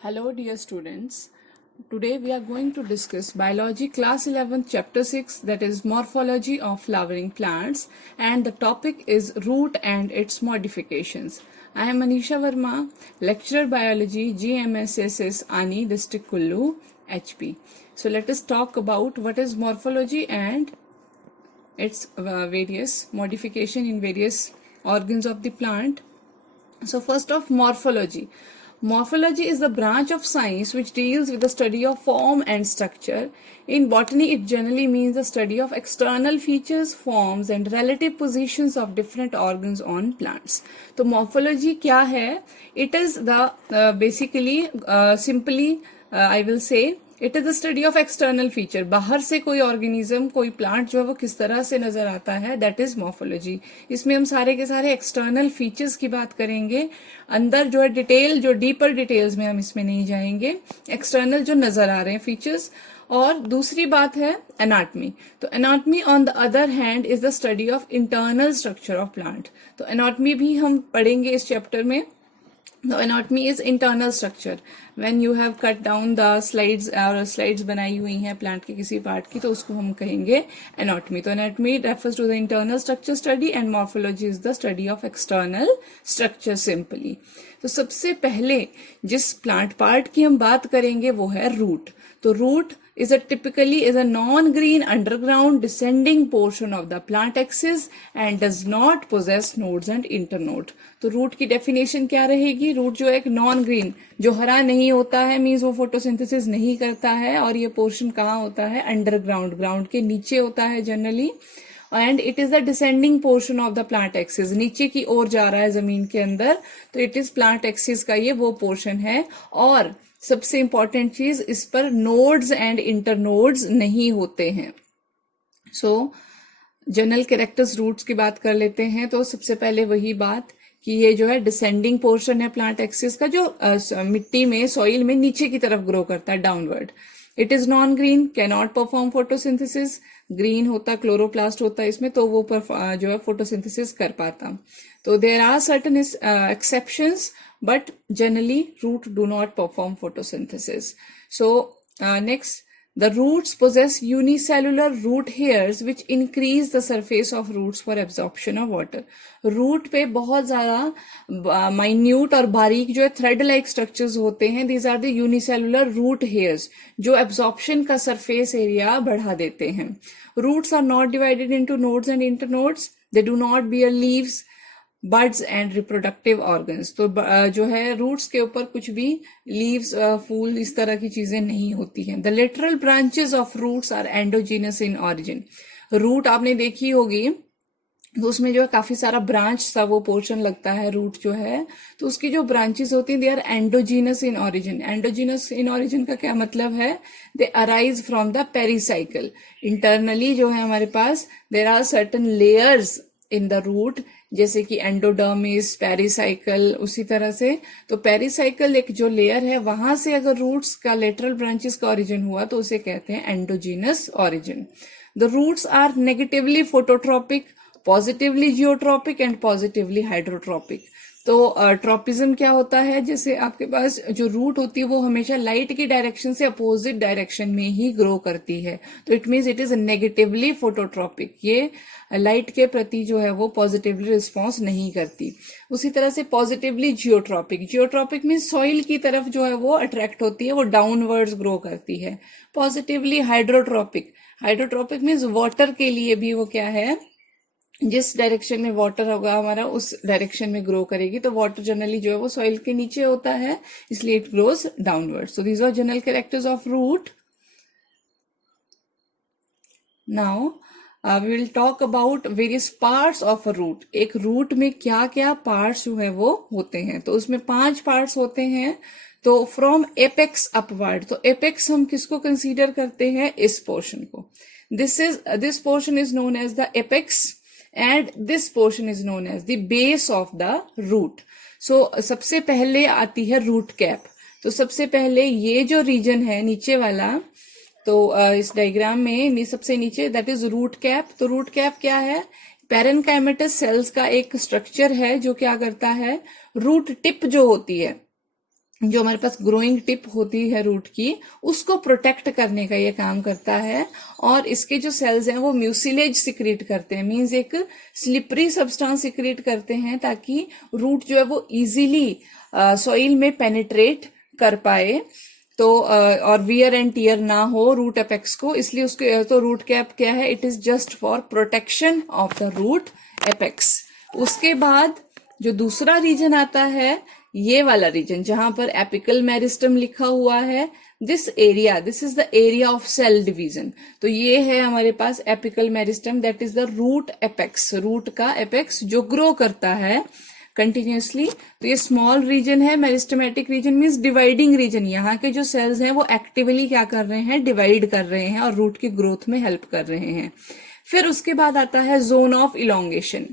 Hello dear students. Today we are going to discuss Biology class 11 chapter 6, that is Morphology of Flowering Plants, and the topic is root and its modifications. I am Manisha Verma, lecturer biology GMSSS Ani district Kullu HP. So let us talk about what is morphology and its various modification in various organs of the plant. So first of morphology. Morphology is the branch of science which deals with the study of form and structure. In botany, it generally means the study of external features, forms and relative positions of different organs on plants. तो morphology क्या है? It is the basically simply I will say it is the study of external feature. बाहर से कोई organism, कोई plant जो है वो किस तरह से नजर आता है, दैट इज मॉर्फोलॉजी. इसमें हम सारे के सारे एक्सटर्नल फीचर्स की बात करेंगे. अंदर जो है डिटेल, जो डीपर डिटेल्स में हम इसमें नहीं जाएंगे. एक्सटर्नल जो नजर आ रहे हैं फीचर्स. और दूसरी बात है एनाटमी. तो anatomy on the other hand is the study of internal structure of plant. तो एनाटमी भी हम पढ़ेंगे इस चैप्टर में. The anatomy is internal structure. When you have cut down the slides और slides बनाई हुई हैं प्लांट के किसी पार्ट की, तो उसको हम कहेंगे anatomy. तो anatomy refers to the internal structure study and morphology is the study of external structure simply. तो सबसे पहले जिस प्लांट पार्ट की हम बात करेंगे वो है रूट. तो root is a non-green underground descending portion of the plant axis and does not possess nodes and internode. तो रूट की डेफिनेशन क्या रहेगी? रूट जो एक नॉन ग्रीन, जो हरा नहीं होता है, मीन्स वो फोटोसिंथेसिस नहीं करता है. और ये पोर्शन कहाँ होता है? अंडरग्राउंड, ग्राउंड के नीचे होता है generally. And it is the descending portion of the plant axis, नीचे की ओर जा रहा है जमीन के अंदर. तो इट इज प्लांट एक्सिस का ये वो पोर्शन है. और सबसे इंपॉर्टेंट चीज, इस पर नोड्स एंड इंटरनोड्स नहीं होते हैं. सो जनरल कैरेक्टर्स रूट्स की बात कर लेते हैं. तो सबसे पहले वही बात कि ये जो है डिसेंडिंग पोर्शन है प्लांट एक्सिस का, जो मिट्टी में, सॉइल में नीचे की तरफ ग्रो करता है, downward. It is non green, can not perform photosynthesis. Green होता, क्लोरोप्लास्ट होता है इसमें, तो वो जो है फोटोसिंथेसिस कर पाता. तो there are certain exceptions, but generally root do not perform photosynthesis. So next, the roots possess unicellular root hairs which increase the surface of roots for absorption of water. root पे बहुत ज्यादा minute और बारीक जो है thread like structures होते हैं. These are the unicellular root hairs जो absorption का surface area बढ़ा देते हैं. Roots are not divided into nodes and internodes. They do not bear leaves, birds and reproductive organs. तो जो है रूट्स के ऊपर कुछ भी लीव्स, फूल, इस तरह की चीजें नहीं होती हैं. The lateral branches of roots are endogenous in origin. Root आपने देखी होगी, तो उसमें जो है काफी सारा ब्रांच सा वो पोर्शन लगता है रूट जो है. तो उसकी जो ब्रांचेस होती हैं, they are endogenous in origin. Endogenous in origin का क्या मतलब है? They arise from the pericycle. Internally जो है हमारे पास there are certain layers in the root, जैसे कि एंडोडर्मिस, पेरिसाइकल, उसी तरह से. तो पेरिसाइकल एक जो लेयर है, वहां से अगर रूट्स का लेटरल ब्रांचेस का ओरिजिन हुआ तो उसे कहते हैं endogenous origin. The roots are negatively phototropic, positively geotropic and positively hydrotropic. तो ट्रॉपिज्म क्या होता है? जैसे आपके पास जो रूट होती है वो हमेशा लाइट की डायरेक्शन से अपोजिट डायरेक्शन में ही ग्रो करती है. तो it means it is negatively phototropic. ये लाइट के प्रति जो है वो पॉजिटिवली रिस्पॉन्स नहीं करती. उसी तरह से positively geotropic. Geotropic means soil की तरफ जो है वो अट्रैक्ट होती है, वो डाउनवर्ड्स ग्रो करती है. Positively hydrotropic. Hydrotropic means water के लिए भी वो क्या है, जिस डायरेक्शन में वाटर होगा हमारा उस डायरेक्शन में ग्रो करेगी. तो वाटर जनरली जो है वो सॉइल के नीचे होता है, इसलिए it grows downward. So these are general characters of root. Now we will talk about various parts of a root. एक रूट में क्या क्या पार्ट्स जो है वो होते हैं. तो उसमें 5 पार्ट्स होते हैं. तो फ्रॉम एपेक्स अपवर्ड. तो एपेक्स हम किसको कंसीडर करते हैं? इस पोर्शन को. This portion is known as the apex and this portion is known as the base of the root. So सबसे पहले आती है रूट कैप. तो सबसे पहले ये जो रीजन है नीचे वाला, तो इस डायग्राम में सबसे नीचे दैट इज रूट कैप. तो रूट कैप क्या है? पैरेनकाइमेटस सेल्स का एक स्ट्रक्चर है जो क्या करता है, रूट टिप जो होती है जो हमारे पास ग्रोइंग टिप होती है रूट की, उसको प्रोटेक्ट करने का ये काम करता है। और इसके जो सेल्स हैं वो म्यूसिलेज सिक्रीट करते हैं, मींस एक स्लिपरी सब्सटेंस सिक्रीट करते हैं ताकि रूट जो है वो इजीली सॉइल में पेनिट्रेट कर पाए। तो और वियर एंड टीयर ना हो रूट एपेक्स को, इसलिए उसके तो रूट कैप क्या है, it is just for protection of the root apex. उसके बाद जो दूसरा रीजन आता है, ये वाला रीजन जहां पर एपिकल मेरिस्टम लिखा हुआ है, this area, this is the area of cell division. तो ये है हमारे पास apical meristem, that is the root apex, root का एपेक्स जो ग्रो करता है कंटिन्यूसली। तो ये स्मॉल रीजन है, meristematic region means dividing region. यहाँ के जो सेल्स हैं वो एक्टिवली क्या कर रहे हैं, डिवाइड कर रहे हैं और रूट की ग्रोथ में हेल्प कर रहे हैं। फिर उसके बाद आता है जोन ऑफ इलोंगेशन।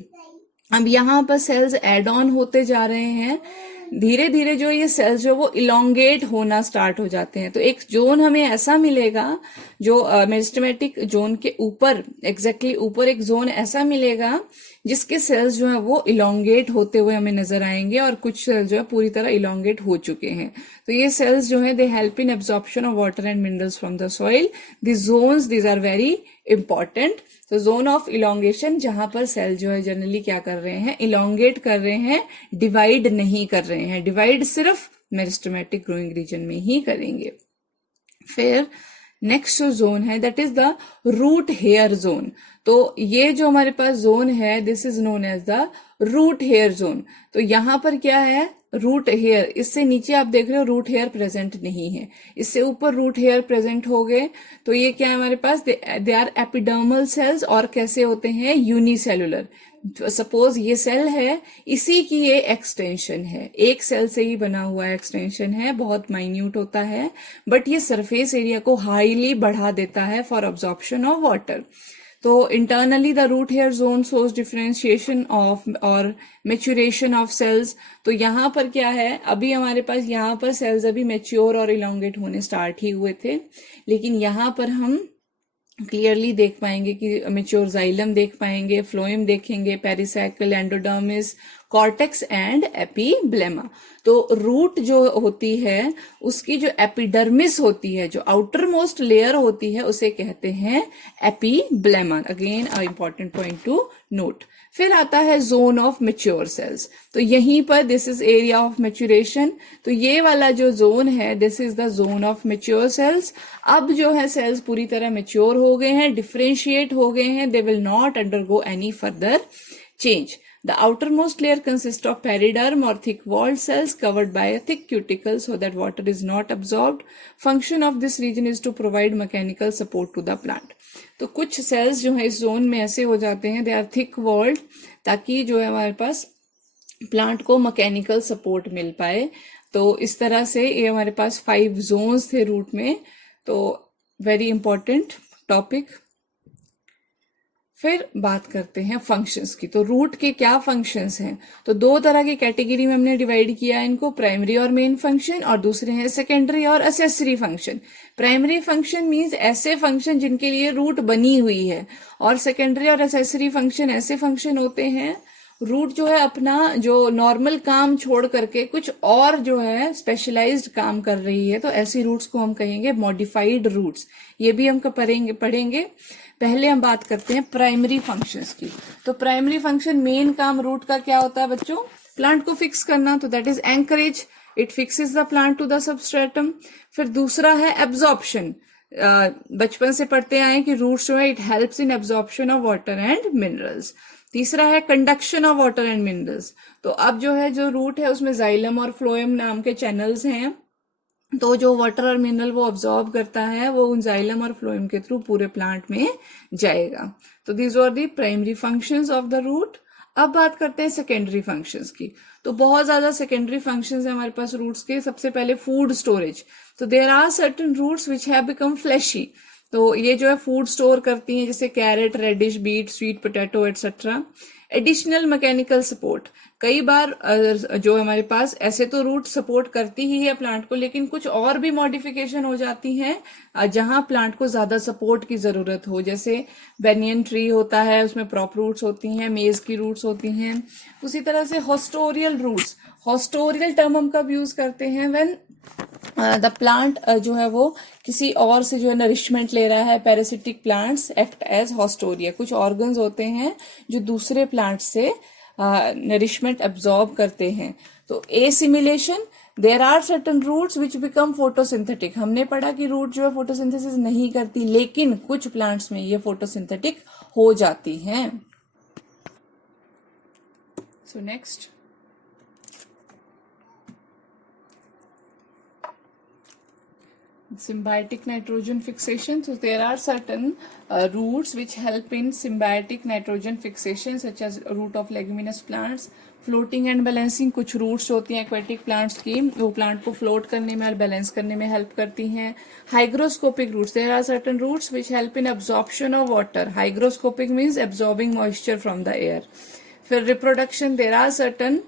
अब यहाँ पर सेल्स एड ऑन होते जा रहे हैं, धीरे धीरे जो ये सेल्स जो वो इलोंगेट होना स्टार्ट हो जाते हैं। तो एक जोन हमें ऐसा मिलेगा जो मेरिस्टेमेटिक जोन के ऊपर, एग्जैक्टली ऊपर एक जोन ऐसा मिलेगा जिसके सेल्स जो है वो इलोंगेट होते हुए हमें नजर आएंगे, और कुछ सेल्स जो है पूरी तरह इलोंगेट हो चुके हैं। तो ये सेल्स जो है they help in absorption of water and minerals from the soil. This zones, these are very important. तो जोन ऑफ इलोंगेशन, जहां पर सेल जो है जनरली क्या कर रहे हैं, इलोंगेट कर रहे हैं, डिवाइड नहीं कर रहे हैं। डिवाइड सिर्फ मेरिस्टेमेटिक ग्रोइंग रीजन में ही करेंगे। फिर नेक्स्ट जो जोन है that is the root hair zone. तो ये जो हमारे पास जोन है, this is known as the root hair zone. तो यहां पर क्या है, रूट हेयर, इससे नीचे आप देख रहे हो रूट हेयर प्रेजेंट नहीं है, इससे ऊपर रूट हेयर प्रेजेंट हो गए। तो ये क्या है हमारे पास, दे आर एपिडर्मल सेल्स, और कैसे होते हैं, यूनिसेलुलर। सपोज ये सेल है, इसी की ये एक्सटेंशन है, एक सेल से ही बना हुआ एक्सटेंशन है, बहुत माइन्यूट होता है, बट ये सरफेस एरिया को हाईली बढ़ा देता है फॉर अब्जॉर्प्शन ऑफ वाटर। तो internally the root hair zone shows differentiation of और मेच्योरेशन ऑफ सेल्स। तो यहाँ पर क्या है, अभी हमारे पास यहाँ पर सेल्स अभी मेच्योर और इलोंगेट होने स्टार्ट ही हुए थे, लेकिन यहाँ पर हम क्लियरली देख पाएंगे कि मेच्योर जाइलम देख पाएंगे, फ्लोएम देखेंगे, पेरिसाइकल, एंडोडर्मिस, कॉर्टेक्स एंड एपीब्लेमा। तो रूट जो होती है उसकी जो एपिडर्मिस होती है, जो आउटर मोस्ट लेयर होती है, उसे कहते हैं epiblema. Again a important point to note. फिर आता है जोन ऑफ मेच्योर सेल्स। तो यहीं पर this is area of maturation. तो ये वाला जो जोन है, this is the zone of mature cells. अब जो है सेल्स पूरी तरह मेच्योर हो गए हैं, डिफरेंशिएट हो गए हैं, they will not undergo any further change. The outermost layer consists of periderm or thick-walled cells covered by a thick cuticle so that water is not absorbed. Function of this region is to provide mechanical support to the plant. तो कुछ cells जो है इस zone में ऐसे हो जाते हैं, they are thick-walled, ताकि जो है हमारे पास प्लांट को मैकेनिकल सपोर्ट मिल पाए। तो इस तरह से ये हमारे पास 5 जोन्स थे रूट में। तो वेरी इंपॉर्टेंट टॉपिक। फिर बात करते हैं फंक्शंस की। तो रूट के क्या फंक्शंस हैं, तो 2 तरह की कैटेगरी में हमने डिवाइड किया है इनको, प्राइमरी और मेन फंक्शन, और दूसरे हैं सेकेंडरी और accessory function. Primary function means ऐसे फंक्शन जिनके लिए रूट बनी हुई है, और सेकेंडरी और एसेसरी फंक्शन ऐसे फंक्शन होते हैं रूट जो है अपना जो नॉर्मल काम छोड़ करके कुछ और जो है स्पेशलाइज्ड काम कर रही है, तो ऐसी रूट्स को हम कहेंगे मॉडिफाइड रूट्स। ये भी हम पढ़ेंगे। पहले हम बात करते हैं प्राइमरी फंक्शंस की। तो प्राइमरी फंक्शन, मेन काम रूट का क्या होता है बच्चों, प्लांट को फिक्स करना, तो that is anchorage, it fixes the plant to the substratum. फिर दूसरा है एब्जॉर्प्शन। बचपन से पढ़ते आए कि रूट्स जो है it helps in absorption of water and minerals. तीसरा है conduction of water and minerals. तो अब जो है जो रूट है उसमें जाइलम और फ्लोएम नाम के चैनल्स हैं, तो जो वाटर और मिनरल वो ऑब्जॉर्ब करता है वो उन जाइलम और फ्लोएम के थ्रू पूरे प्लांट में जाएगा। तो these are the primary functions of the root. अब बात करते हैं सेकेंडरी फंक्शंस की। तो बहुत ज्यादा सेकेंडरी फंक्शंस है हमारे पास रूट्स के। सबसे पहले फूड स्टोरेज। तो there are certain roots which have become fleshy. तो ये जो है फूड स्टोर करती हैं, जैसे carrot, radish, beet, sweet potato etcetera. Additional mechanical support, कई बार जो हमारे पास ऐसे तो रूट सपोर्ट करती ही है प्लांट को, लेकिन कुछ और भी मॉडिफिकेशन हो जाती हैं जहां प्लांट को ज्यादा सपोर्ट की जरूरत हो। जैसे बेनियन ट्री होता है, उसमें प्रॉप रूट्स होती हैं, मेज की रूट्स होती हैं। उसी तरह से हॉस्टोरियल रूट्स, हॉस्टोरियल टर्म हम कब यूज करते हैं, व्हेन द प्लांट जो है वो किसी और से जो है नरिशमेंट ले रहा है। Parasitic plants act as haustoria, कुछ ऑर्गन्स होते हैं जो दूसरे प्लांट से नरिशमेंट एब्जॉर्ब करते हैं। तो assimilation, there are certain roots which become photosynthetic. हमने पढ़ा कि रूट जो है फोटोसिंथेसिस नहीं करती, लेकिन कुछ प्लांट्स में ये फोटोसिंथेटिक हो जाती हैं। So next, symbiotic nitrogen fixation. So there are certain roots which help in symbiotic nitrogen fixation, such as root of leguminous plants, floating and balancing। कुछ roots होती हैं aquatic plants की, वो plant को float करने में और balance करने में help करती हैं। hygroscopic roots, there are certain roots which help in absorption of water। hygroscopic means absorbing moisture from the air। फिर reproduction, there are certain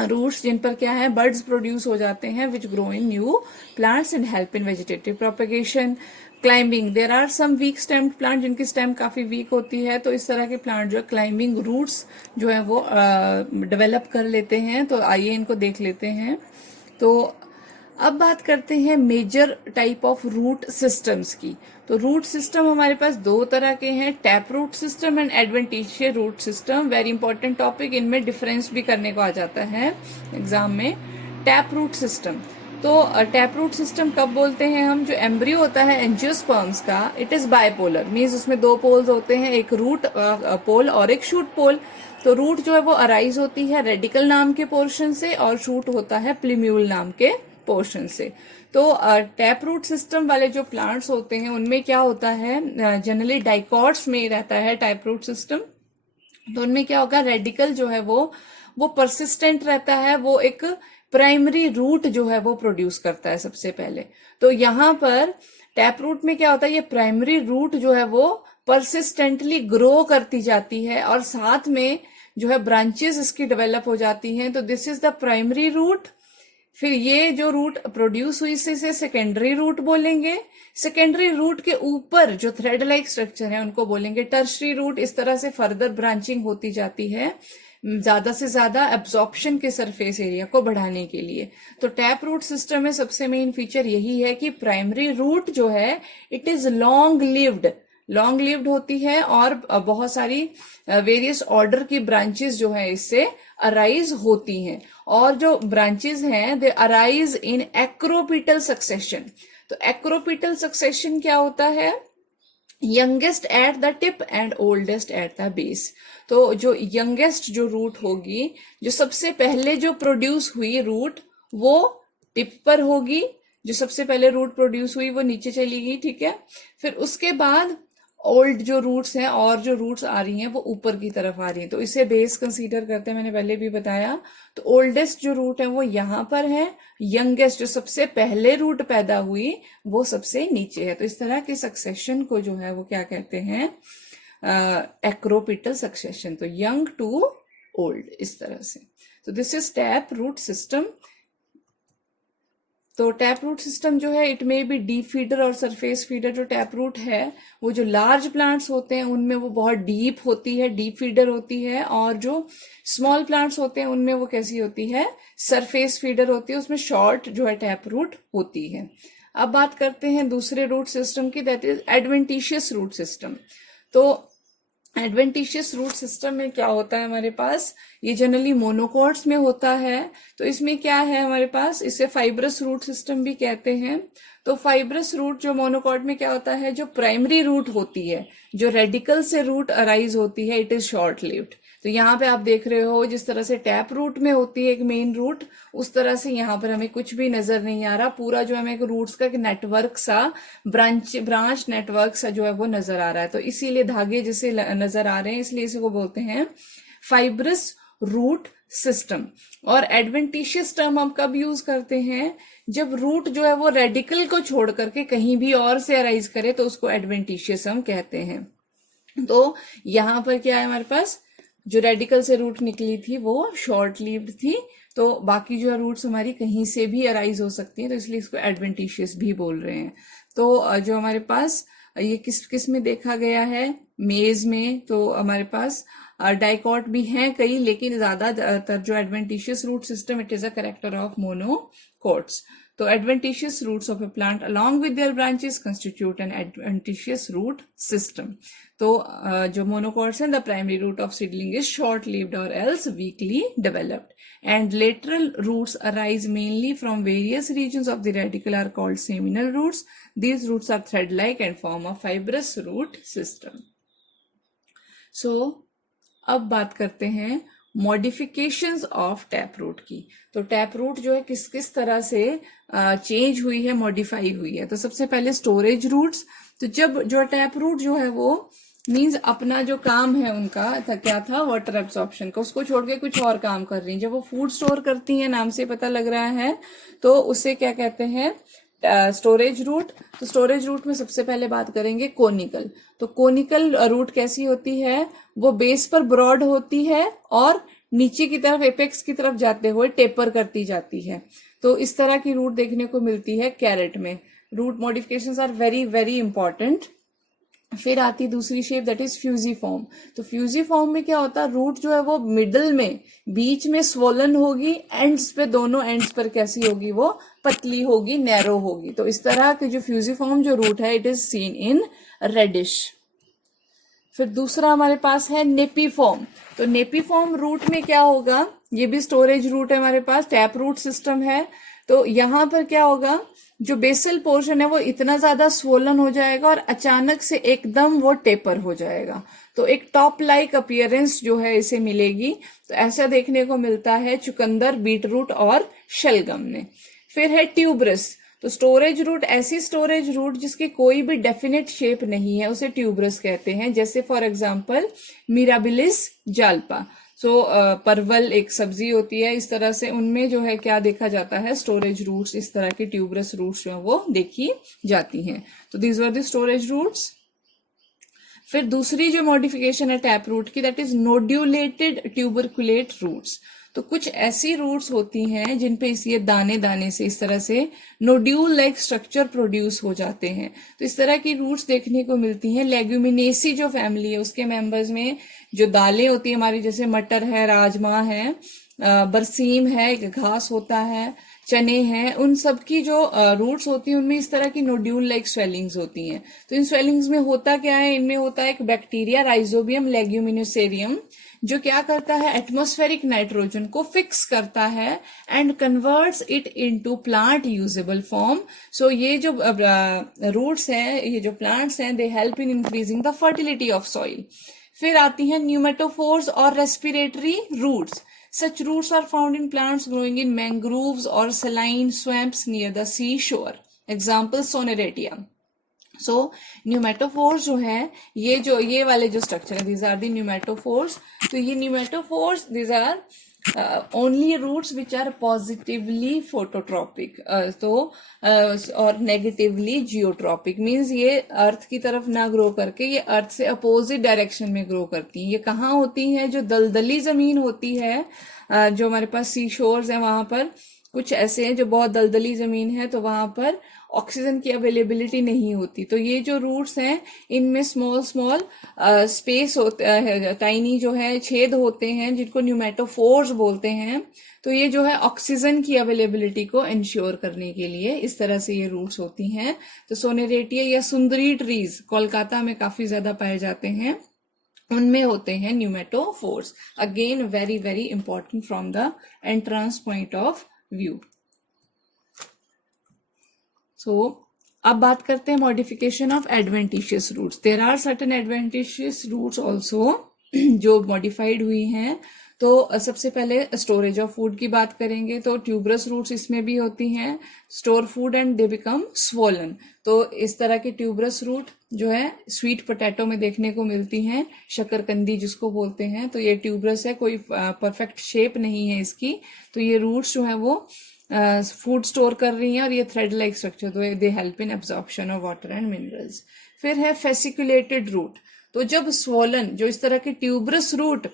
roots जिन पर क्या है, बर्ड्स प्रोड्यूस हो जाते हैं, which grow in new plants and help in vegetative propagation. Climbing, there are some weak stemmed plant जिनकी stem काफी वीक होती है, तो इस तरह के प्लांट जो है क्लाइंबिंग रूट्स जो है वो डेवलप कर लेते हैं। तो आइए इनको देख लेते हैं। तो अब बात करते हैं major type of root systems की। तो रूट सिस्टम हमारे पास दो तरह के हैं, tap root system and adventitious root system. Very important topic, इनमें डिफरेंस भी करने को आ जाता है एग्जाम में। टैप रूट सिस्टम, तो टैप रूट सिस्टम कब बोलते हैं हम, जो एम्ब्रियो होता है एंजियोस्पर्म्स का, इट इज बायपोलर, मीन्स उसमें दो पोल्स होते हैं, एक रूट पोल और एक शूट पोल। तो रूट जो है वो अराइज होती है रेडिकल नाम के पोर्शन से और शूट होता है प्लीम्यूल नाम के पोर्शन से। तो टैप रूट सिस्टम वाले जो प्लांट्स होते हैं उनमें क्या होता है, जनरली डाइकॉट्स में रहता है टैप रूट सिस्टम। तो उनमें क्या होगा, रेडिकल जो है वो परसिस्टेंट रहता है, वो एक प्राइमरी रूट जो है वो प्रोड्यूस करता है सबसे पहले। तो यहाँ पर टैप रूट में क्या होता है, ये प्राइमरी रूट जो है वो परसिस्टेंटली ग्रो करती जाती है और साथ में जो है ब्रांचेस इसकी डेवलप हो जाती हैं। तो this is the primary root. फिर ये जो रूट प्रोड्यूस हुई इसे सेकेंडरी रूट बोलेंगे। सेकेंडरी रूट के ऊपर जो थ्रेड लाइक स्ट्रक्चर है उनको बोलेंगे टर्शरी रूट। इस तरह से फर्दर ब्रांचिंग होती जाती है ज्यादा से ज्यादा एब्जॉर्प्शन के सरफेस एरिया को बढ़ाने के लिए। तो टैप रूट सिस्टम में सबसे मेन फीचर यही है कि प्राइमरी रूट जो है इट इज लॉन्ग लिव्ड होती है और बहुत सारी वेरियस ऑर्डर की ब्रांचेस जो है इससे अराइज होती हैं। और जो ब्रांचेस हैं दे अराइज इन एक्रोपिटल सक्सेशन। तो एक्रोपिटल सक्सेशन क्या होता है, youngest at the tip and oldest at the base. तो जो यंगेस्ट जो रूट होगी, जो सबसे पहले जो प्रोड्यूस हुई रूट वो टिप पर होगी, जो सबसे पहले रूट प्रोड्यूस हुई वो नीचे चली गई, ठीक है। फिर उसके बाद ओल्ड जो रूट्स हैं और जो रूट्स आ रही हैं वो ऊपर की तरफ आ रही हैं, तो इसे बेस कंसीडर करते हैं, मैंने पहले भी बताया। तो ओल्डेस्ट जो रूट है वो यहाँ पर है, यंगेस्ट जो सबसे पहले रूट पैदा हुई वो सबसे नीचे है। तो इस तरह के सक्सेशन को जो है वो क्या कहते हैं, एक्रोपिटल सक्सेशन। तो यंग टू ओल्ड, इस तरह से। तो this is tap root system. तो टैप रूट सिस्टम जो है इट में भी डीप फीडर और सरफेस फीडर। जो टैप रूट है वो जो लार्ज प्लांट्स होते हैं उनमें वो बहुत डीप होती है, डीप फीडर होती है, और जो स्मॉल प्लांट्स होते हैं उनमें वो कैसी होती है, सरफेस फीडर होती है, उसमें शॉर्ट जो है टैप रूट होती है। अब बात करते हैं दूसरे रूट सिस्टम की, that is adventitious root system. तो एडवेंटिशियस रूट सिस्टम में क्या होता है हमारे पास, ये जनरली मोनोकॉट्स में होता है। तो इसमें क्या है हमारे पास, इसे फाइब्रस रूट सिस्टम भी कहते हैं। तो फाइब्रस रूट जो मोनोकॉट में क्या होता है, जो प्राइमरी रूट होती है, जो रेडिकल से रूट अराइज होती है, इट इज शॉर्ट लिव्ड। तो यहाँ पे आप देख रहे हो जिस तरह से टैप रूट में होती है एक मेन रूट, उस तरह से यहाँ पर हमें कुछ भी नजर नहीं आ रहा। पूरा जो हमें एक रूट्स का नेटवर्क सा, ब्रांच नेटवर्क सा जो है वो नजर आ रहा है। तो इसीलिए धागे जैसे नजर आ रहे हैं, इसलिए इसे को बोलते हैं फाइब्रस रूट सिस्टम। और एडवेंटिशियस टर्म हम कब यूज करते हैं, जब रूट जो है वो रेडिकल को छोड़ करके कहीं भी और से अराइज करे तो उसको एडवेंटिशियस हम कहते हैं। तो यहां पर क्या है, हमारे पास जो रेडिकल से रूट निकली थी वो शॉर्ट लिव्ड थी, तो बाकी जो रूट्स हमारी कहीं से भी अराइज हो सकती हैं, तो इसलिए इसको एडवेंटिशियस भी बोल रहे हैं। तो जो हमारे पास ये किस किस में देखा गया है, मेज में, तो हमारे पास डाइकॉट भी हैं कई, लेकिन ज्यादातर जो adventitious root system, it is a character of monocots. तो adventitious roots of a plant along with their branches constitute an adventitious root system. तो जो monocots हैं, the primary root of seedling is short-lived or else weakly developed, and lateral roots arise mainly from various regions of the radicle are called seminal roots. These roots are thread-like and form a fibrous root system. So अब बात करते हैं modifications of tap root की। तो tap root जो है किस किस तरह से चेंज हुई है, मॉडिफाई हुई है। तो सबसे पहले स्टोरेज रूट्स। तो जब जो टैप रूट जो है वो मींस अपना जो काम है उनका क्या था, वाटर एब्सॉर्प्शन का, उसको छोड़ के कुछ और काम कर रही हैं। जब वो फूड स्टोर करती हैं, नाम से पता लग रहा है, तो उसे क्या कहते हैं, स्टोरेज रूट। तो स्टोरेज रूट में सबसे पहले बात करेंगे कोनिकल। तो कोनिकल रूट कैसी होती है, वो बेस पर ब्रॉड होती है और नीचे की तरफ एपेक्स की तरफ जाते हुए टेपर करती जाती है। तो इस तरह की रूट देखने को मिलती है कैरेट में। Root modifications are very very important. फिर आती दूसरी शेप, दैट इज फ्यूजीफॉर्म। तो फ्यूजीफॉर्म में क्या होता है, रूट जो है वो मिडल में, बीच में स्वोलन होगी, एंड्स पे, दोनों एंड्स पर कैसी होगी, वो पतली होगी, नैरो होगी। तो इस तरह के जो फ्यूजीफॉर्म जो रूट है, it is seen in radish. फिर दूसरा हमारे पास है नेपीफॉर्म। तो नेपीफॉर्म रूट में क्या होगा, ये भी स्टोरेज रूट है हमारे पास, टैप रूट सिस्टम है। तो यहां पर क्या होगा, जो बेसल पोर्शन है वो इतना ज्यादा स्वोलन हो जाएगा और अचानक से एकदम वो टेपर हो जाएगा। तो एक टॉप लाइक अपीयरेंस जो है इसे मिलेगी। तो ऐसा देखने को मिलता है चुकंदर, बीट रूट और शलगम में। फिर है ट्यूबरस। तो स्टोरेज रूट, ऐसी स्टोरेज रूट जिसकी कोई भी डेफिनेट शेप नहीं है, उसे ट्यूबरस कहते हैं। जैसे फॉर एग्जांपल मिराबिलिस जाल्पा। परवल एक सब्जी होती है, इस तरह से उनमें जो है क्या देखा जाता है, स्टोरेज रूट्स, इस तरह की ट्यूबरस रूट्स जो है वो देखी जाती हैं। तो these were the storage roots. फिर दूसरी जो मॉडिफिकेशन है टैप रूट की, that is nodulated tuberculate roots. तो कुछ ऐसी रूट्स होती हैं जिनपे ये दाने दाने से इस तरह से नोड्यूल लाइक स्ट्रक्चर प्रोड्यूस हो जाते हैं। तो इस तरह की रूट्स देखने को मिलती हैं। लेग्यूमिनेसी जो फैमिली है उसके मेंबर्स में जो दालें होती है हमारी, जैसे मटर है, राजमा है, बरसीम है, घास होता है, चने हैं, उन सब की जो रूट्स होती हैं उनमें इस तरह की नोड्यूल लाइक स्वेलिंग्स होती हैं। तो इन स्वेलिंग्स में होता क्या है, इनमें होता है एक बैक्टीरिया, राइजोबियम लेग्यूमिनोसेरियम, जो क्या करता है, एटमॉस्फेरिक नाइट्रोजन को फिक्स करता है and converts it into plant usable form. So ये जो रूट्स हैं, ये जो प्लांट्स हैं, they help in increasing the fertility of soil. फिर आती हैं न्यूमेटोफोर्स और respiratory roots. Such roots are found in plants growing in mangroves or saline swamps near the seashore. Example Soneratia. So pneumatophores जो है, ये वाले जो स्ट्रक्चर है, these are the pneumatophores. तो ये pneumatophores, these are only roots which are positively phototropic. और negatively geotropic means ये अर्थ की तरफ ना ग्रो करके ये अर्थ से अपोजिट डायरेक्शन में ग्रो करती हैं। ये कहाँ होती हैं, जो दलदली जमीन होती है, जो हमारे पास सी शोर्स है, वहां पर कुछ ऐसे हैं जो बहुत दलदली जमीन है, तो वहां पर ऑक्सीजन की अवेलेबिलिटी नहीं होती। तो ये जो रूट्स हैं इनमें स्मॉल स्मॉल स्पेस होते हैं, टाइनी जो है छेद होते हैं, जिनको न्यूमेटोफोर्स बोलते हैं। तो ये जो है ऑक्सीजन की अवेलेबिलिटी को इंश्योर करने के लिए इस तरह से ये रूट्स होती हैं। तो सोनेरेटिया या सुंदरी ट्रीज कोलकाता में काफी ज्यादा पाए जाते हैं, उनमें होते हैं pneumatophores. Again very very important from the entrance point of view. So अब बात करते हैं modification of adventitious roots. There are certain adventitious roots also जो मॉडिफाइड हुई हैं। तो सबसे पहले स्टोरेज ऑफ फूड की बात करेंगे। तो ट्यूबरस रूट्स इसमें भी होती हैं, store food and they become swollen. तो इस तरह के ट्यूबरस रूट जो है स्वीट पोटैटो में देखने को मिलती हैं, शकरकंदी जिसको बोलते हैं। तो ये ट्यूबरस है, कोई परफेक्ट शेप नहीं है इसकी। तो ये रूट्स जो है वो फूड स्टोर कर रही हैं और ये थ्रेड लाइक स्ट्रक्चर, तो दे help in absorption of water and minerals. फिर है फेसिकुलेटेड रूट। तो जब स्वोलन, जो इस तरह के ट्यूबरस रूट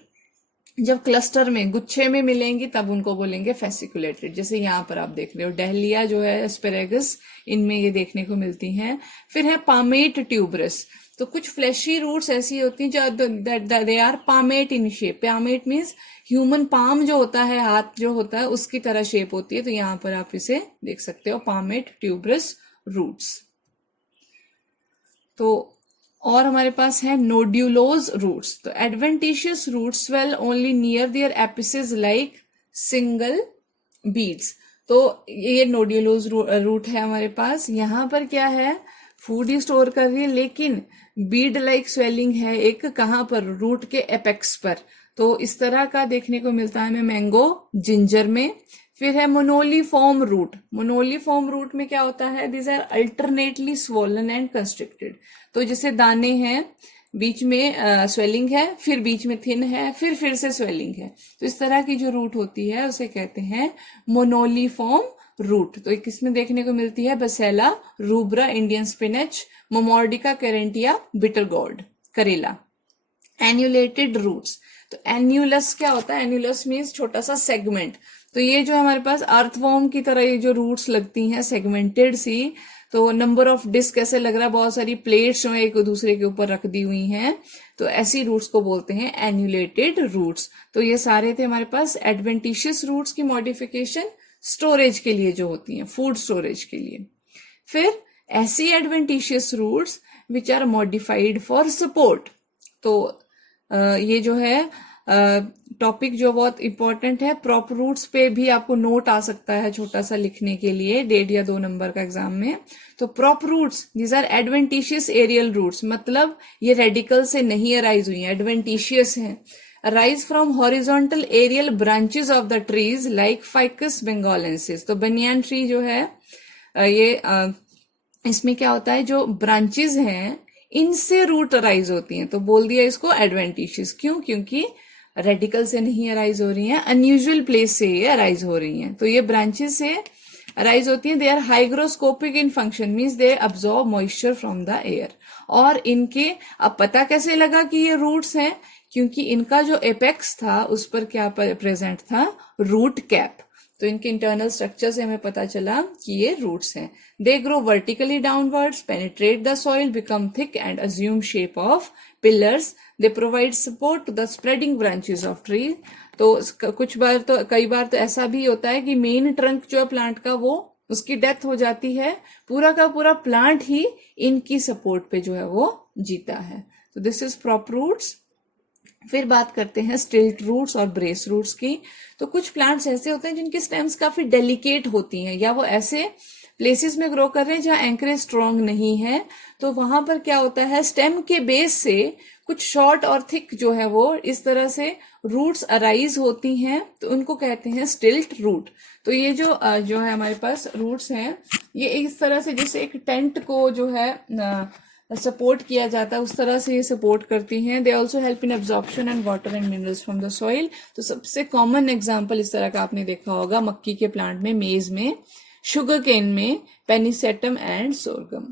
जब क्लस्टर में, गुच्छे में मिलेंगी तब उनको बोलेंगे फेसिकुलेटेड। जैसे यहाँ पर आप देख रहे हो डहलिया जो है, एस्पेरेगस, इनमें ये देखने को मिलती हैं। फिर है पामेट ट्यूबरस। तो कुछ फ्लैशी रूट्स ऐसी होती हैं जो they are palmate in shape. Palmate means human palm जो होता है, हाथ जो होता है, उसकी तरह शेप होती है। तो यहाँ पर आप इसे देख सकते हो, पामेट ट्यूबरस रूट्स। तो और हमारे पास है नोड्यूलोज रूट्स। तो adventitious roots swell only near their apices like single beads. तो ये नोड्यूलोज रूट है हमारे पास। यहाँ पर क्या है, फूड ही स्टोर कर रही है, लेकिन बीड लाइक स्वेलिंग है एक, कहाँ पर, रूट के एपेक्स पर। तो इस तरह का देखने को मिलता है हमें मैंगो, जिंजर में। फिर है मोनोलीफॉर्म रूट। मोनोलीफॉर्म रूट में क्या होता है, this are alternately swollen and constricted. तो जैसे दाने हैं, बीच में स्वेलिंग है, फिर बीच में थिन है, फिर से स्वेलिंग है। तो इस तरह की जो रूट होती है उसे कहते हैं मोनोलीफॉर्म रूट। तो एक इसमें देखने को मिलती है basella, rubra, Indian spinach, momordica, charantia, bitter gourd, करेला। Annulated roots. तो एन्यूलस क्या होता है, एन्यूलस मीन्स छोटा सा सेगमेंट। तो ये जो हमारे पास अर्थवॉर्म की तरह ये जो रूट्स लगती हैं सेगमेंटेड सी, तो नंबर ऑफ डिस्क ऐसे लग रहा है, बहुत सारी प्लेट्स जो एक दूसरे के ऊपर रख दी हुई हैं, तो ऐसी रूट्स को बोलते हैं एन्यूलेटेड रूट्स। तो ये सारे थे हमारे पास एडवेंटिशियस रूट्स की मॉडिफिकेशन स्टोरेज के लिए जो होती हैं, फूड स्टोरेज के लिए। फिर ऐसी adventitious roots which are modified for support. तो ये जो है टॉपिक जो बहुत इंपॉर्टेंट है, प्रॉप रूट्स पे भी आपको नोट आ सकता है छोटा सा लिखने के लिए, 1.5 या 2 नंबर का एग्जाम में। तो prop roots, these are adventitious aerial roots, मतलब ये रेडिकल से नहीं अराइज हुई है, एडवेंटिशियस हैं। Arise from horizontal aerial branches of the trees like ficus benghalensis. तो बनियान ट्री जो है ये इसमें क्या होता है, जो ब्रांचेस हैं इनसे रूट अराइज होती हैं, तो बोल दिया इसको एडवेंटिशियस। क्यों? क्योंकि रेडिकल से नहीं अराइज हो रही हैं, अनयूजुअल प्लेस से ये अराइज हो रही हैं। तो ये ब्रांचेस से अराइज होती हैं। They are hygroscopic in function, means they absorb moisture from the air. और इनके अब पता कैसे लगा कि ये रूट्स हैं, क्योंकि इनका जो एपेक्स था उस पर क्या प्रेजेंट था, रूट कैप। तो इनके इंटरनल स्ट्रक्चर से हमें पता चला कि ये रूट्स हैं। They grow vertically downwards, penetrate the soil, become thick and assume shape of pillars. They provide support to the spreading branches of tree. तो कई बार तो ऐसा भी होता है कि मेन ट्रंक जो है प्लांट का, वो उसकी डेथ हो जाती है, पूरा का पूरा प्लांट ही इनकी सपोर्ट पे जो है वो जीता है। तो दिस इज प्रॉप रूट्स। फिर बात करते हैं स्टिल्ट रूट्स और ब्रेस रूट्स की। तो कुछ प्लांट्स ऐसे होते हैं जिनकी स्टेम्स काफी डेलिकेट होती हैं, या वो ऐसे प्लेसेस में ग्रो कर रहे हैं जहां एंकरेज स्ट्रॉन्ग नहीं है। तो वहां पर क्या होता है, स्टेम के बेस से कुछ शॉर्ट और थिक जो है वो इस तरह से रूट्स अराइज होती हैं, तो उनको कहते हैं स्टिल्ट रूट। तो ये जो है हमारे पास रूट्स हैं, ये इस तरह से जैसे एक टेंट को जो है सपोर्ट किया जाता है, उस तरह से ये सपोर्ट करती हैं। They also help in absorption and water and minerals from the soil. तो सबसे कॉमन एग्जाम्पल इस तरह का आपने देखा होगा मक्की के प्लांट में, मेज में, शुगर केन में, पेनिसेटम एंड सोरगम।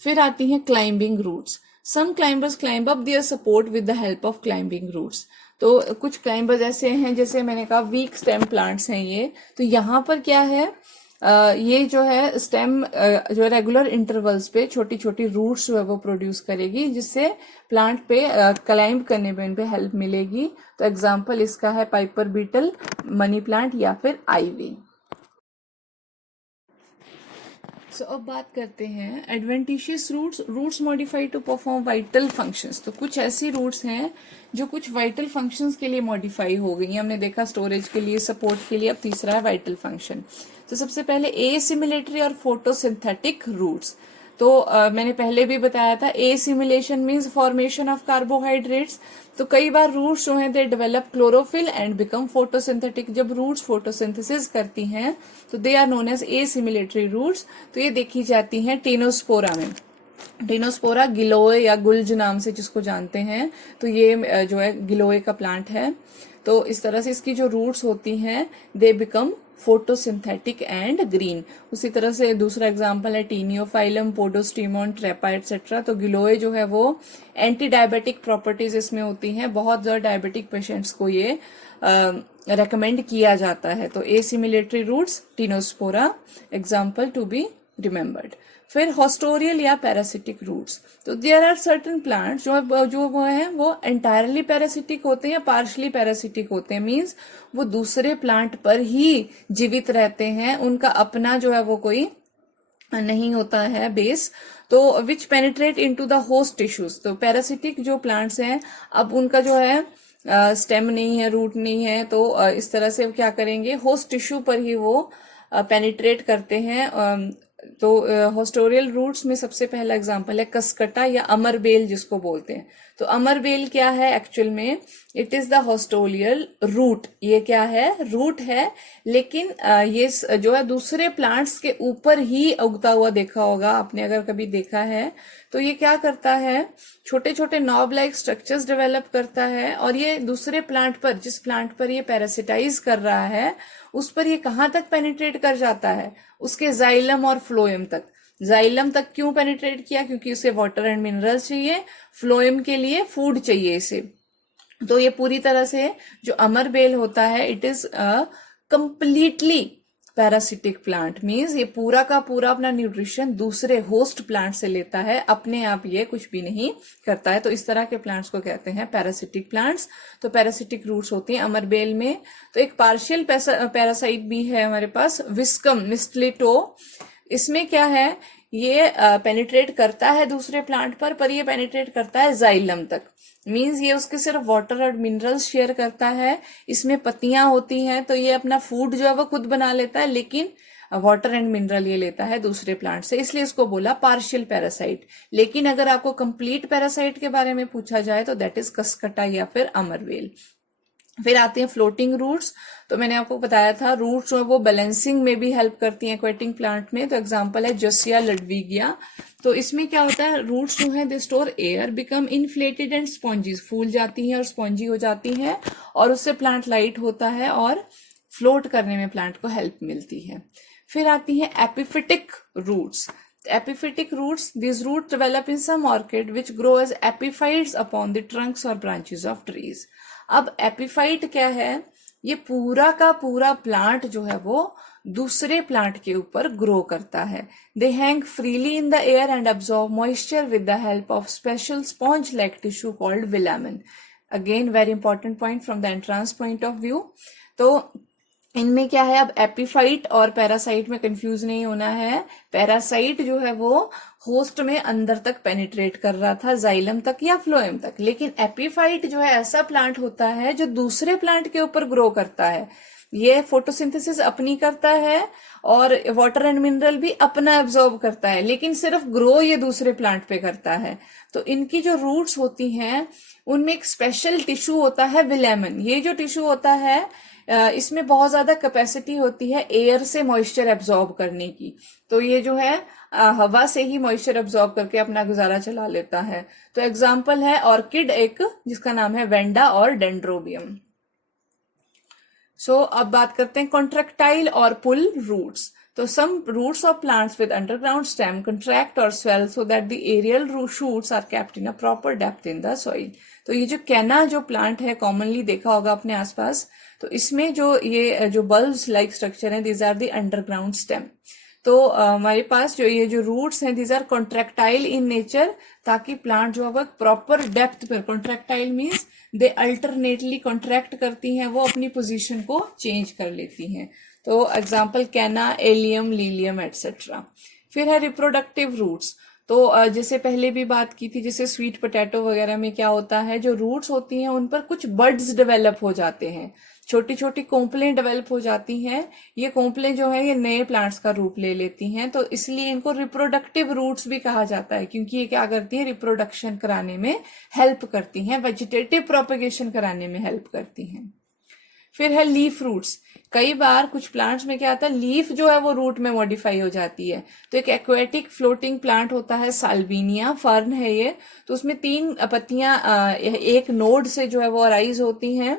फिर आती हैं climbing roots. Some climbers climb up their support with the help of climbing roots. तो कुछ क्लाइंबर्स ऐसे हैं, जैसे मैंने कहा वीक स्टेम प्लांट्स हैं ये। तो यहाँ पर क्या है, ये जो है स्टेम जो रेगुलर इंटरवल्स पे छोटी छोटी रूट्स जो है वो प्रोड्यूस करेगी, जिससे प्लांट पे क्लाइंब करने में इन पे हेल्प मिलेगी। तो एग्जांपल इसका है पाइपर बीटल, मनी प्लांट या फिर आईवी। सो अब बात करते हैं adventitious roots. Roots modified to perform vital functions. तो कुछ ऐसी रूट्स हैं जो कुछ वाइटल फंक्शंस के लिए मॉडिफाई हो गई हैं। हमने देखा स्टोरेज के लिए, सपोर्ट के लिए, अब तीसरा है वाइटल फंक्शन। तो सबसे पहले एसिमिलेटरी और फोटोसिंथेटिक रूट्स। तो मैंने पहले भी बताया था assimilation means formation of carbohydrates. तो कई बार रूट्स जो हैं they develop chlorophyll and become photosynthetic. जब रूट्स फोटोसिंथेसिस करती हैं तो they are known as assimilatory roots. तो ये देखी जाती हैं टेनोस्पोरा में। टेनोस्पोरा गिलोय या गुल्ज नाम से जिसको जानते हैं, तो ये जो है गिलोय का प्लांट है। तो इस तरह से इसकी जो रूट्स होती हैं they become photosynthetic and green. उसी तरह से दूसरा एग्जांपल है टीनियोफाइलम, पोडोस्टीमोन, ट्रेपा एटसेट्रा। तो गिलोय जो है वो एंटी डायबिटिक प्रॉपर्टीज इसमें होती हैं। बहुत ज्यादा डायबिटिक पेशेंट्स को ये रेकमेंड किया जाता है। तो assimilatory roots Tinospora example to be remembered. फिर हॉस्टोरियल या पैरासिटिक रूट्स। तो देयर आर सर्टेन प्लांट्स जो वो है वो एंटायरली पैरासिटिक होते हैं या पार्शली पैरासिटिक होते हैं। मींस वो दूसरे प्लांट पर ही जीवित रहते हैं, उनका अपना जो है वो कोई नहीं होता है बेस। तो which penetrate into the host tissues. तो पैरासिटिक जो प्लांट्स हैं अब उनका जो है स्टेम नहीं है, रूट नहीं है, तो इस तरह से क्या करेंगे, होस्ट टिश्यू पर ही वो पेनिट्रेट करते हैं। तो हॉस्टोरियल रूट्स में सबसे पहला एग्जांपल है कसकटा या अमरबेल जिसको बोलते हैं। तो अमरबेल क्या है एक्चुअल में, it is the haustorial root. ये क्या है, रूट है, लेकिन ये जो है दूसरे प्लांट्स के ऊपर ही उगता हुआ देखा होगा आपने अगर कभी देखा है। तो ये क्या करता है, छोटे छोटे नॉब लाइक स्ट्रक्चर्स डेवलप करता है और ये दूसरे प्लांट पर, जिस प्लांट पर ये पैरासिटाइज कर रहा है उस पर ये कहाँ तक पेनिट्रेट कर जाता है, उसके जाइलम और फ्लोएम तक। जाइलम तक क्यों पेनिट्रेट किया, क्योंकि उसे वाटर एंड मिनरल्स चाहिए, फ्लोएम के लिए फूड चाहिए इसे। तो ये पूरी तरह से जो अमरबेल होता है it is completely parasitic plant. Means ये पूरा का पूरा अपना न्यूट्रिशन दूसरे होस्ट प्लांट से लेता है, अपने आप ये कुछ भी नहीं करता है। तो इस तरह के प्लांट्स को कहते हैं पैरासिटिक प्लांट्स। तो पैरासिटिक रूट्स होती हैं अमरबेल में। तो एक पार्शियल पैरासाइट भी है हमारे पास, विस्कम मिस्टलेटो। इसमें क्या है, ये पेनिट्रेट करता है दूसरे प्लांट पर ये पेनिट्रेट करता है जाइलम तक। मींस ये उसके सिर्फ वाटर और मिनरल्स शेयर करता है। इसमें पत्तियां होती हैं तो ये अपना फूड जो है वो खुद बना लेता है, लेकिन वाटर एंड मिनरल ये लेता है दूसरे प्लांट से, इसलिए इसको बोला पार्शियल पैरासाइट। लेकिन अगर आपको कंप्लीट पैरासाइट के बारे में पूछा जाए तो दैट इज कसकटा या फिर अमरवेल। फिर आते हैं फ्लोटिंग रूट्स। तो मैंने आपको बताया था रूट्स जो है वो बैलेंसिंग में भी हेल्प करती हैं एक्वेटिक प्लांट में। तो एग्जांपल है जसिया लडविगिया। तो इसमें क्या होता है, रूट्स जो है they store air, become inflated and spongy, फूल जाती हैं और स्पॉन्जी हो जाती हैं और उससे प्लांट लाइट होता है और फ्लोट करने में प्लांट को हेल्प मिलती है। फिर आती है epiphytic roots. Epiphytic roots, these roots develop in some orchid which grow as epiphytes upon the trunks or branches of trees. अब एपिफाइट क्या है, ये पूरा का पूरा प्लांट जो है वो दूसरे प्लांट के ऊपर ग्रो करता है। They hang freely in the air and absorb moisture with the help of special sponge like tissue called velamen. Again very important point from the entrance point of view. तो इनमें क्या है, अब epiphyte और parasite में confuse नहीं होना है। पैरासाइट जो है वो होस्ट में अंदर तक पेनिट्रेट कर रहा था, जाइलम तक या फ्लोएम तक, लेकिन एपिफाइट जो है ऐसा प्लांट होता है जो दूसरे प्लांट के ऊपर ग्रो करता है। ये फोटोसिंथेसिस अपनी करता है और वाटर एंड मिनरल भी अपना एब्जॉर्ब करता है, लेकिन सिर्फ ग्रो ये दूसरे प्लांट पे करता है। तो इनकी जो रूट्स होती हैं उनमें एक स्पेशल टिश्यू होता है विलामेन। ये जो टिश्यू होता है इसमें बहुत ज्यादा कैपेसिटी होती है एयर से मॉइस्चर एब्जॉर्ब करने की। तो ये जो है हवा से ही मॉइस्चर एब्जॉर्ब करके अपना गुजारा चला लेता है। तो एग्जाम्पल है ऑर्किड एक, जिसका नाम है वेंडा और डेंड्रोबियम। सो अब बात करते हैं कॉन्ट्रेक्टाइल और पुल रूट्स। तो some roots of plants with underground stem contract or swell so that the aerial shoots are kept in a proper depth in the soil. तो ये जो कैना जो प्लांट है कॉमनली देखा होगा अपने आसपास, तो इसमें जो ये जो बल्ब्स लाइक स्ट्रक्चर है these are the underground stem. तो हमारे पास जो ये जो रूट्स हैं these are contractile in nature, ताकि प्लांट जो है प्रॉपर डेप्थ पर, contractile means they alternately contract करती हैं, वो अपनी पोजीशन को चेंज कर लेती हैं। तो एग्जाम्पल कैना, एलियम, लीलियम एटसेट्रा। फिर है रिप्रोडक्टिव रूट्स। तो जैसे पहले भी बात की थी, जैसे स्वीट पोटैटो वगैरह में क्या होता है, जो रूट्स होती हैं उन पर कुछ बड्स डेवलप हो जाते हैं। छोटी छोटी कोंपलें डेवलप हो जाती हैं। ये कोंपलें जो है ये नए प्लांट्स का रूप ले लेती हैं, तो इसलिए इनको रिप्रोडक्टिव रूट्स भी कहा जाता है, क्योंकि ये क्या करती है, रिप्रोडक्शन कराने में हेल्प करती हैं, वेजिटेटिव प्रोपेगेशन कराने में हेल्प करती हैं। फिर है लीफ रूट्स। कई बार कुछ प्लांट्स में क्या आता है, लीफ जो है वो रूट में मॉडिफाई हो जाती है। तो एक एक्वेटिक फ्लोटिंग प्लांट होता है साल्विनिया, फर्न है ये, तो उसमें 3 पत्तियां एक नोड से जो है वो अराइज होती हैं।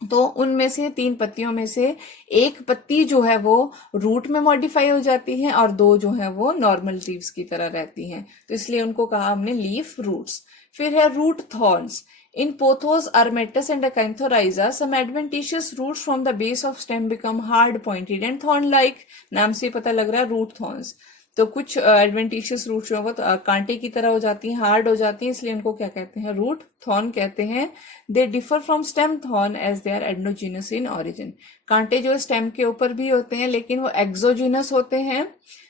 तो उनमें से 3 पत्तियों में से एक पत्ती जो है वो रूट में मॉडिफाई हो जाती है और 2 जो है वो नॉर्मल लीव्स की तरह रहती हैं, तो इसलिए उनको कहा हमने लीफ रूट्स। फिर है root thorns. In Pothos, Armetus and Acanthorrhiza, some adventitious roots from the base of stem become hard pointed and thorn-like। नाम से पता लग रहा है रूट थॉर्न्स। तो कुछ एडवेंटिशियस रूट जो है वो कांटे की तरह हो जाती हैं, हार्ड हो जाती हैं, इसलिए उनको क्या कहते हैं, रूट थॉर्न कहते हैं। They differ from stem thorn as they are endogenous in origin. कांटे जो स्टेम के ऊपर भी होते हैं लेकिन वो एक्सोजीनस होते हैं।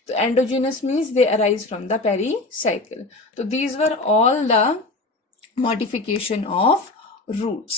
तो endogenous means they arise from the pericycle. तो these were all the modification of roots।